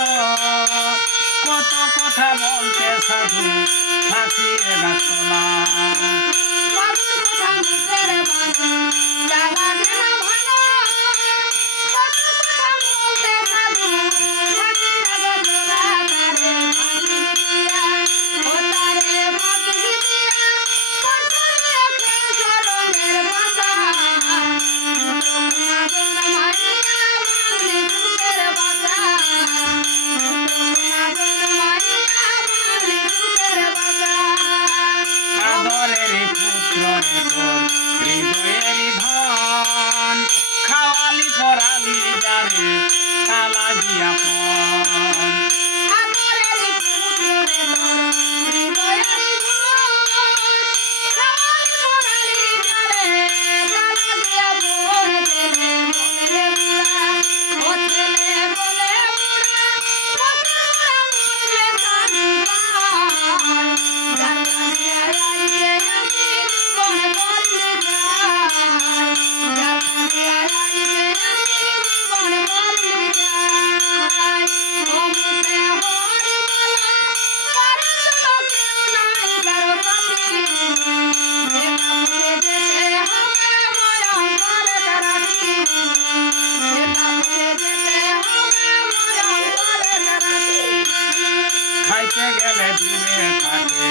গো কত কথা বলতে সাধু থাকিয়ে গাছতলা আদরের পুত্র রে তোর হৃদয়ের ধন খাওয়ালি পরালি যারে তালা গিয়া পন খাইতে গেলে দূরে থাকে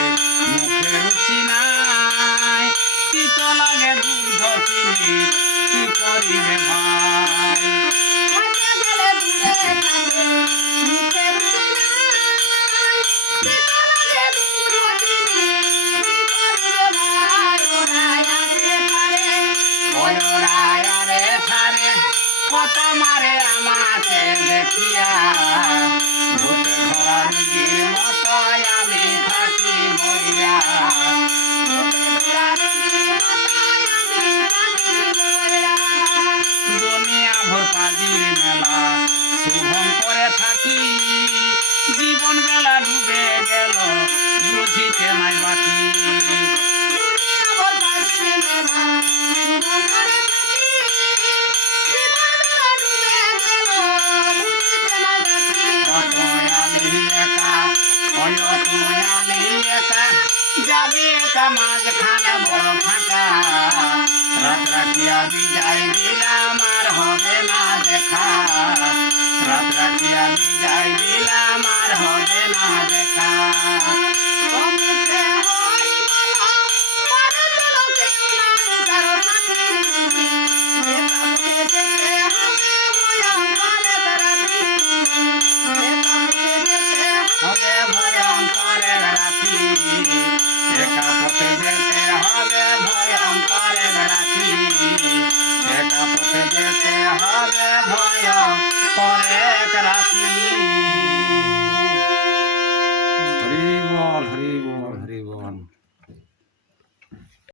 মুখে রুচি নাই তিতো লাগে দুগ্ধ চিনি কি করিবে ভাই কত মারে আমাকে দেখিয়া ভূতে ধরা রুগীর মতো আমি থাকি বইয়া দুনিয়া ভোর পাজির মেলা শুভম করে থাকি জীবন বেলা ডুবে গেল বুঝিতে নাই বাকি যাবি একা মাঝখানে বড় ফাঁকা রাত রাখিয়া বিদায় দিলাম আর হবে না দেখা রাত রাখিয়া বিদায় দিলাম আর হবে না দেখা একা পথে যেতে হবে ভয়ঙ্করের রাতি একা পথে যেতে হবে ভয়ঙ্করের রাতি